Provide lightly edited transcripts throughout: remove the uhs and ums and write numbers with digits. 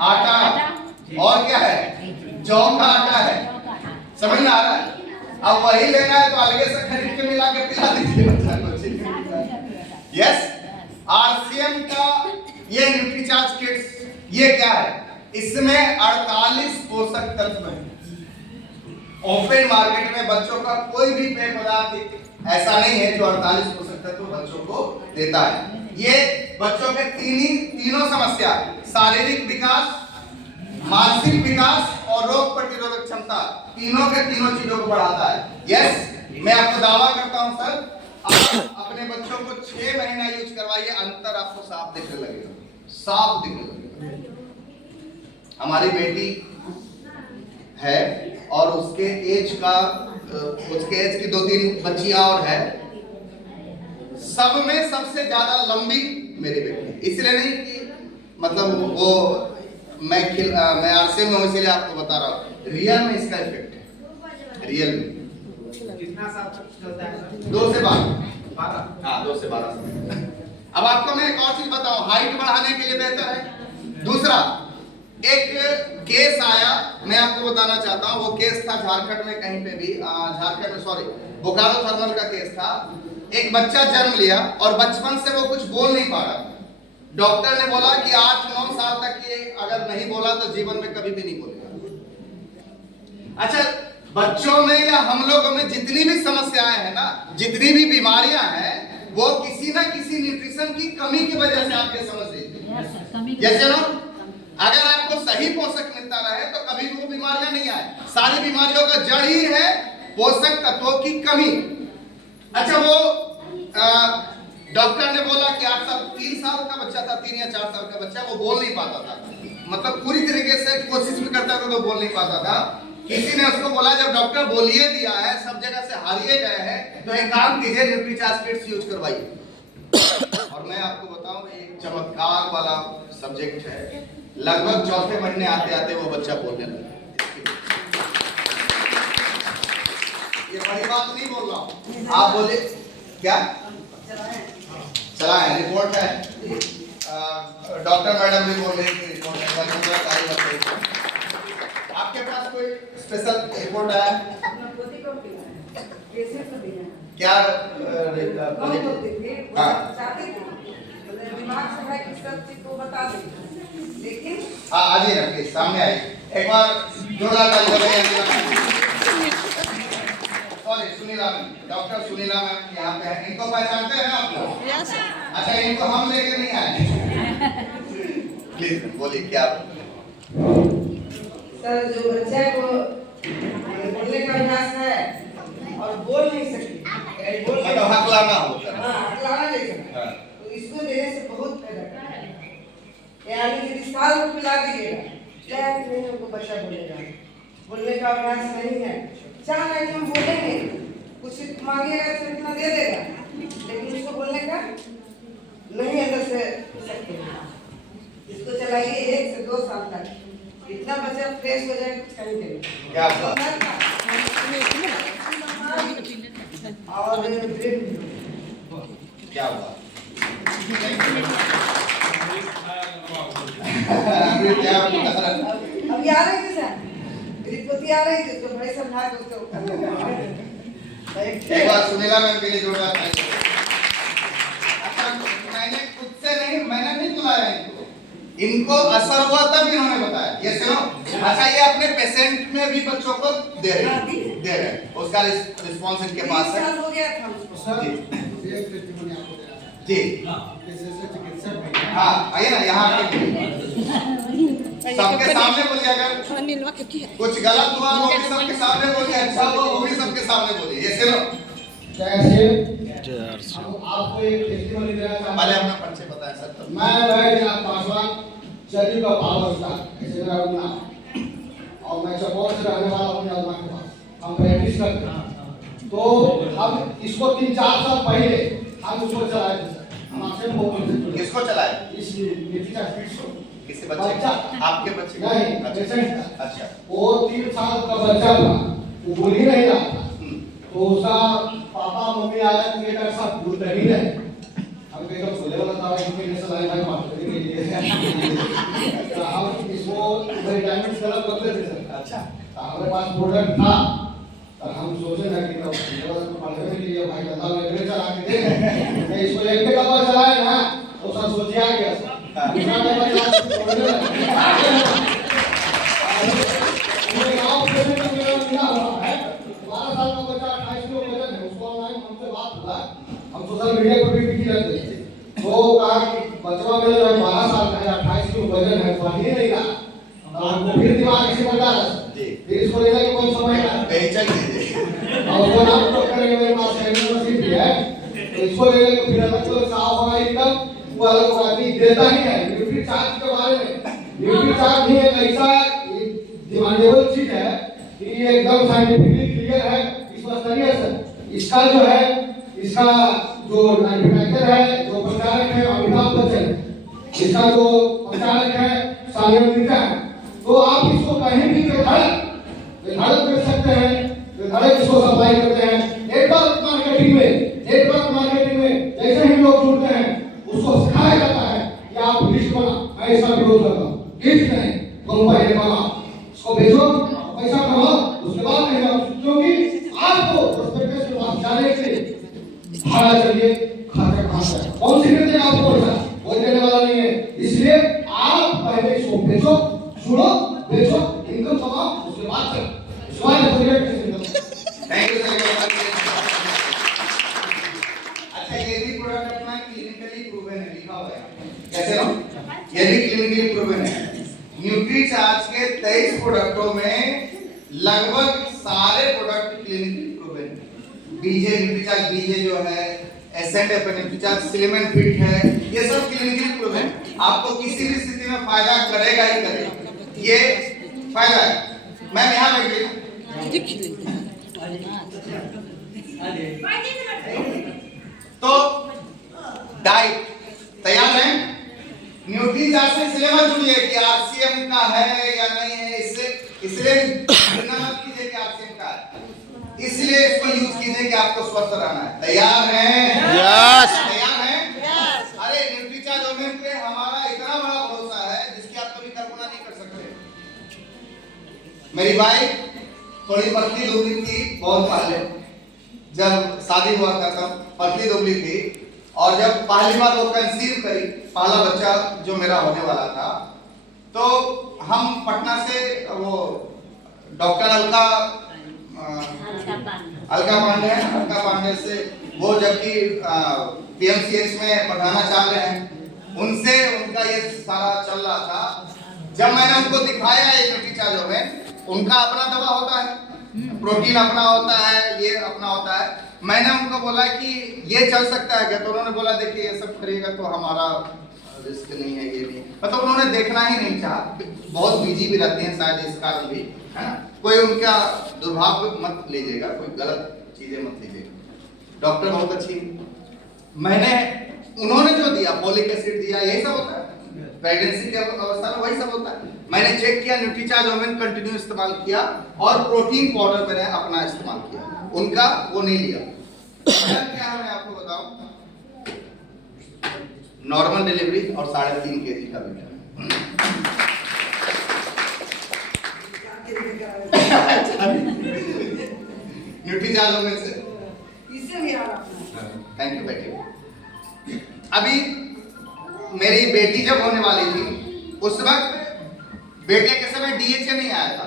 आटा, और क्या है, जौ का आटा है। समझ में आ रहा है? अब वही लेना है तो अलग से खरीद के मिला के पिला दीजिए बच्चा को। यस, आरसीएम का ये न्यूट्रीचार्ज किट्स, ये क्या है, इसमें 48 पोषक तत्व हैं। ओपन मार्केट में बच्चों का कोई भी पेय पदार्थ ऐसा नहीं है जो 48 पोषक तत्व बच्चों को देता है। ये बच्चों के तीनों समस्या, शारीरिक विकास, मानसिक विकास और रोग प्रतिरोधक क्षमता, तीनों के तीनों चीजों को बढ़ाता है। यस, मैं आपको दावा करता हूं सर, आप अपने बच्चों को 6 महीना यूज करवाइए, अंतर आपको साफ दिखने लगेगा, साफ दिखने लगेगा। हमारी बेटी है और उसके एज की 2-3 बच्चियां और है, सब में सबसे ज्यादा लंबी मेरी बेटी है। इसलिए नहीं कि मतलब वो मैं आरसे में हूं इसलिए आपको बता रहा हूं, रियल में इसका इफेक्ट है, रियल में। कितना साल तक चलता है? 2 से 12। हाँ, 2 से 12। अब आपको मैं एक और चीज बताऊं, हाइट बढ़ाने के लिए बेहतर है। दूसरा, एक केस आया, मैं आपको बताना चाहता हूं, वो केस था झारखंड में, कहीं पे भी झारखंड में, सॉरी, बोकारो थर्मल का केस था। एक बच्चा जन्म लिया और बचपन से वो कुछ बोल नहीं पा रहा। डॉक्टर ने बोला कि 8-9 साल तक ये अगर नहीं बोला तो जीवन में कभी भी नहीं बोलेगा। अच्छा, बच्चों में या हम लोगों में जितनी भी समस्याएं हैं ना, जितनी भी बीमारियां हैं, वो किसी ना किसी न्यूट्रिशन की कमी की वजह से आपके समझ लीजिए। जैसे ना, अगर आपको सही पोषक मिलता रहे तो कभी भी वो बीमारियां नहीं आए। सारी बीमारियों का जड़ ही है पोषक तत्वों की कमी। अच्छा, वो डॉक्टर ने बोला कि 3 साल का बच्चा था, 3 या 4 साल का बच्चा, वो बोल नहीं पाता था, मतलब पूरी तरीके से कोशिश भी करता था तो बोल नहीं पाता था। किसी ने उसको बोला, जब डॉक्टर बोलिए दिया है, सब जगह से हारिए गए हैं, तो एक काम कीजिए, न्यूट्रीचार्ज किट्स यूज करवाइए। और मैं आपको बताऊं, एक चमत्कार वाला सब्जेक्ट है, लगभग 4थे महीने आते आते वो बच्चा बोलने लगा। ये बड़ी बात नहीं बोल रहा हूं, आप बोले क्या चला है, रिपोर्ट है, डॉक्टर मैडम भी बोल रही थी रिपोर्ट है। आपके पास कोई स्पेशल रिपोर्ट है क्या? आइए ना प्लीज, सामने आइए, एक बार जोरदार ताली बजाइए। Sorry, Sunila ma'am, doctor Sunila ma'am यहाँ पे है, इनको पहचानते हैं आप लोग? अच्छा, इनको हम लेकर नहीं आए। प्लीज बोलिए क्या? सर, जो बच्चे को बोलने का अभ्यास है और बोल नहीं सकती, मतलब हकलाना होता है, हकलाना नहीं सकता, तो इसको देने से बहुत फायदा है। यानी कि साल को पिला दीजिएगा, क्या नहीं हमको बच्चा बोलेगा, बोलने का अभ्यास नहीं है, चाह नहीं हम बोलेंगे, कुछ मांगेगा तो इतना दे देगा, लेकिन उसको बोलने का नहीं अंदर से सकते। इसको चलाइए 1 से 2 साल तक, इतना बच्चा फ्रेश हो जाए, कुछ कहीं देगा। क्या बात? और क्या बात? अब आ रही थी सर, रिपोर्ट आ रही थी तो भाई समझा के उसको एक बार सुनीला मैम के लिए जोरदार ताली। अच्छा, मैंने खुद से नहीं, मैंने नहीं बुलाया इनको असर हुआ तब इन्होंने बताया। ये सुनो, अच्छा, ये अपने पेशेंट में भी बच्चों को दे रहे हैं, उसका रिस्पॉन्स इनके पास है। हो गया था उसको जी, हाँ, आइए ना यहाँ सबके सामने बोलिए, अगर कुछ गलत हुआ वो भी सबके सामने बोलिए, अच्छा हुआ वो भी सबके सामने बोलिए। ये सुनो, आपको एक टेस्टिमनी देना चाहता हूं। पहले अपना परिचय बताएं सर। मैं वैद्यनाथ पासवान, शरीर का भाव ऐसे मेरा नाम, और मैं चौपोर से रहने वाला हूँ, अलमा के पास हम प्रैक्टिस करते हैं। तो हम इसको 3-4 साल पहले हम उसको चलाए थे सर, हम आपसे बहुत किसको चलाए? इस नीतिका स्पीड को किसी बच्चे का? आपके बच्चे का? नहीं, पेशेंट का। अच्छा, वो 3 साल का बच्चा था, वो बोल ही नहीं रहा था, तो उसका पापा मम्मी आया कि बेटा सब भूल नहीं है, हम कहीं तो बोले वाला था कि कैसे लाइन भाई माफ करिए, हम इसको अच्छा हमारे पास प्रोडक्ट था तो हम सोचे ना कि पढ़ने के लिए भाई गंदा वगैरह चला के दे इसको एक डब्बा चलाए ना तो सर सोचे आ गया दूसरा डब्बा चला के छोड़ने लगा गाँव में मेरा मिला हुआ है 12 साल का बच्चा 28 किलो वजन है उसको ऑनलाइन हमसे बात हुआ हम सोशल मीडिया पर भी दिखी रहते थे तो कहा कि बच्चा मेरा जो 12 साल का है 28 किलो वजन है पढ़ ही नहीं रहा आपको फिर दिमाग इसी बता रहा जी फिर इसको लेने की कौन समय है पहचान लीजिए और वो नाम तो करेंगे मेरे पास यूनिवर्सिटी भी है तो इसको लेने को फिर अलग तो साफ होगा एकदम वो अलग आदमी देता ही है ड्यूटी चार्ज के बारे में ड्यूटी चार्ज ही एक ऐसा डिमांडेबल चीज है कि ये एकदम साइंटिफिकली क्लियर है इस स्तरीय से इसका जो है इसका जो मैन्युफैक्चर है जो प्रचारक है अमिताभ बच्चन इसका जो प्रचारक है सानिया मिर्जा है तो आप इसको कहीं भी निर्धारित बेच सकते हैं निर्धारित इसको सप्लाई करते हैं नेटवर्क मार्केटिंग में जैसे ही लोग जुड़ते हैं उसको सिखाया जाता है कि आप लिस्ट बना मैं इसका विरोध करता हूँ लिस्ट नहीं तुम पहले बनाओ इसको बेचो पैसा कमाओ उसके बाद नहीं जाओ क्योंकि आपको प्रोस्पेक्टस के पास जाने के लिए भाड़ा चाहिए खर्चा कहाँ से कौन सी देते हैं आपको पैसा कोई देने वाला नहीं है इसलिए आप पहले इसको बेचो सुनो बेचो इनकम कमाओ उसके बाद चलो थैंक यू अच्छा ये भी प्रोडक्ट अपना क्लिनिकली प्रूवन है लिखा हुआ है कैसे ना ये भी क्लिनिकली प्रूवन है न्यूट्रीचार्ज के 23 प्रोडक्टों में लगभग सारे प्रोडक्ट क्लिनिकली प्रूवन है बीजे न्यूट्रीचार्ज बीजे जो है एसेंट न्यूट्रीचार्ज स्लिम एंड फिट है ये सब क्लिनिकली प्रूवन है आपको किसी भी स्थिति में फायदा करेगा ही करेगा ये फायदा है मैम यहाँ बैठिए तो डाइट तैयार है न्यूट्रीचार्ज से इसलिए मत जुड़िए कि आरसीएम का है या नहीं है इससे इसलिए मत कीजिए कि आरसीएम का है इसलिए इसको यूज कीजिए कि आपको स्वस्थ रहना है तैयार हैं यस तैयार हैं यस अरे न्यूट्रीचार्ज ओमेन पे हमारा इतना बड़ा भरोसा है जिसकी आप कभी कल्पना नहीं कर सकते मेरी वाइफ थोड़ी पतली दुबली थी बहुत पहले जब शादी हुआ था तब पतली दुबली थी और जब पहली बार वो कंसीव करी पहला बच्चा जो मेरा होने वाला था तो हम पटना से वो डॉक्टर अलका पांडे से वो जबकि पीएमसीएच में पढ़ाना चाह रहे हैं उनसे उनका ये सारा चल रहा था जब मैंने उनको दिखाया ये न्यूट्रीचार्ज में उनका अपना दवा होता है प्रोटीन अपना होता है ये अपना होता है मैंने उनको बोला कि ये चल सकता है क्या तो उन्होंने बोला देखिए ये सब करेगा तो हमारा रिस्क नहीं है ये नहीं मतलब उन्होंने देखना ही नहीं चाहा बहुत बिजी भी रहते हैं शायद इस कारण भी है ना कोई उनका दुर्भाव मत लीजिएगा कोई गलत चीजें मत लीजिएगा डॉक्टर बहुत अच्छी मैंने उन्होंने जो दिया फॉलिक एसिड दिया यही सब होता है प्रेगनेंसी के अवस्था में वही सब होता है मैंने चेक किया न्यूट्रीचार्ज ओमेन कंटिन्यू इस्तेमाल किया और प्रोटीन पाउडर मैंने अपना इस्तेमाल किया उनका वो नहीं लिया क्या है मैं आपको बताऊं नॉर्मल डिलीवरी और 3.5 kg का बेटा न्यूट्रीचार्ज ओमेन से इससे भी आ रहा थैंक यू बेटी अभी मेरी बेटी जब होने वाली थी उस वक्त बेटे के समय डीएचए नहीं आया था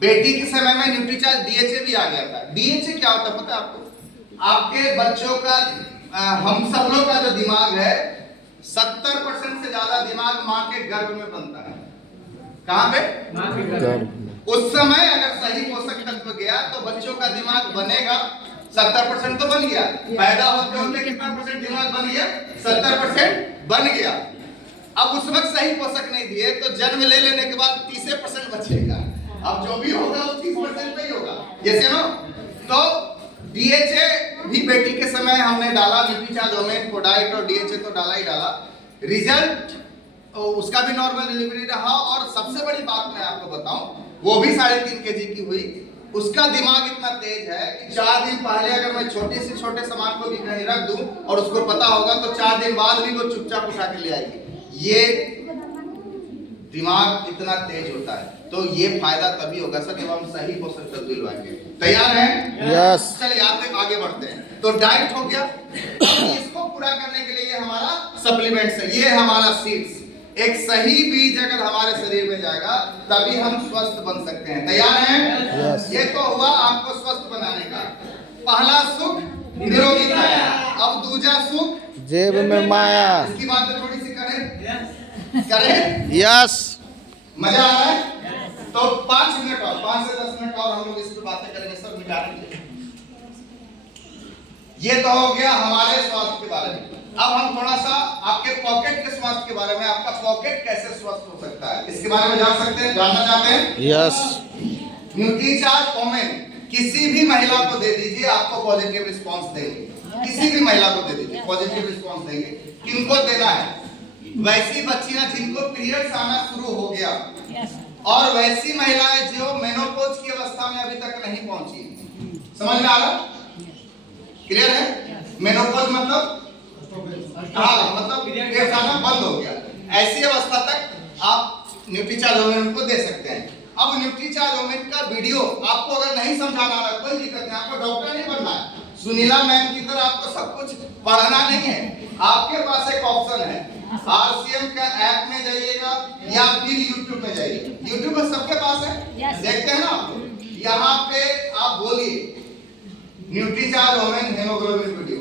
बेटी के समय में न्यूट्रीचार्ज डीएचए भी आ गया था डीएचए क्या होता है पता है आपको आपके बच्चों का हम सब लोग का जो दिमाग है 70% से ज्यादा दिमाग मां के गर्भ में बनता है कहां पे मां के गर्भ उस समय अगर सही पोषक तत्व गया तो बच्चों का दिमाग बनेगा 70% तो बन गया पैदा होते होते कितना परसेंट दिमाग बन गया 70% बन गया अब उस वक्त सही पोषक नहीं दिए तो जन्म ले लेने के बाद 30% बचेगा अब जो भी होगा वो 30% पे ही होगा जैसे ना तो डीएचए भी बेटी के समय हमने डाला न्यूट्रीचार्ज ओमेन कोडाइट और डीएचए तो डाला ही डाला रिजल्ट उसका भी नॉर्मल डिलीवरी रहा और सबसे बड़ी बात मैं आपको बताऊं वो भी 3.5 kg की हुई उसका दिमाग इतना तेज है कि 4 दिन पहले अगर मैं छोटे से छोटे सामान को भी कहीं रख दूं और उसको पता होगा तो 4 दिन बाद भी वो चुपचाप उठा के ले आएगी ये दिमाग इतना तेज होता है। तो ये फायदा तभी होगा सर जब हम सही पोषण तत्व दिलवाएंगे। तैयार हैं? यस। चलिए आगे बढ़ते हैं। तो डाइट हो गया, इसको पूरा करने के लिए ये हमारा सप्लीमेंट्स है, ये हमारा सीड्स। एक सही बीज अगर हमारे शरीर में जाएगा तभी हम स्वस्थ बन सकते हैं। तैयार हैं? यस। ये तो हुआ आपको स्वस्थ बनाने का। पहला सुख निरोगी काया, अब दूसरा सुख जेब में माया। इसकी बात थोड़ी सी करें। यस। मजा आ रहा है? तो 5 मिनट और 5 से 10 मिनट और हम लोग इस पर बातें करेंगे, सब मिटा देंगे। ये तो हो गया हमारे स्वास्थ्य के बारे में। अब हम थोड़ा सा आपके पॉकेट के स्वास्थ्य के बारे में, आपका पॉकेट कैसे स्वस्थ हो सकता है इसके बारे में जानना चाहते हैं? यस। न्यूट्रीचार्ज ओमेन किसी भी महिला को दे दीजिए, आपको पॉजिटिव रिस्पांस देंगे। किसी भी महिला को दे दीजिए, पॉजिटिव रिस्पांस देंगे। किनको देना है? वैसी बच्चियां जिनको पीरियड्स आना शुरू हो गया और वैसी महिलाएं जो मेनोपॉज की अवस्था में अभी तक नहीं पहुंची। समझ में आ रहा? क्लियर है? मेनोपॉज मतलब हाँ, मतलब पीरियड्स आना बंद हो गया, ऐसी अवस्था तक आप न्यूट्रीचार्ज ओमेन को दे सकते हैं। अब न्यूट्रीचार्ज ओमेन का वीडियो आपको अगर नहीं समझाना है कोई दिक्कत नहीं, आपको डॉक्टर नहीं बनना है, सुनीला मैम की तरह आपको सब कुछ पढ़ना नहीं है। आपके पास एक ऑप्शन है, आरसीएम का ऐप में जाइएगा या फिर यूट्यूब में जाइए। यूट्यूब में सबके पास है, देखते हैं ना आप लोग। यहाँ पे आप बोलिए न्यूट्रीचार्ज ओमेन हेमोग्लोबिन वीडियो,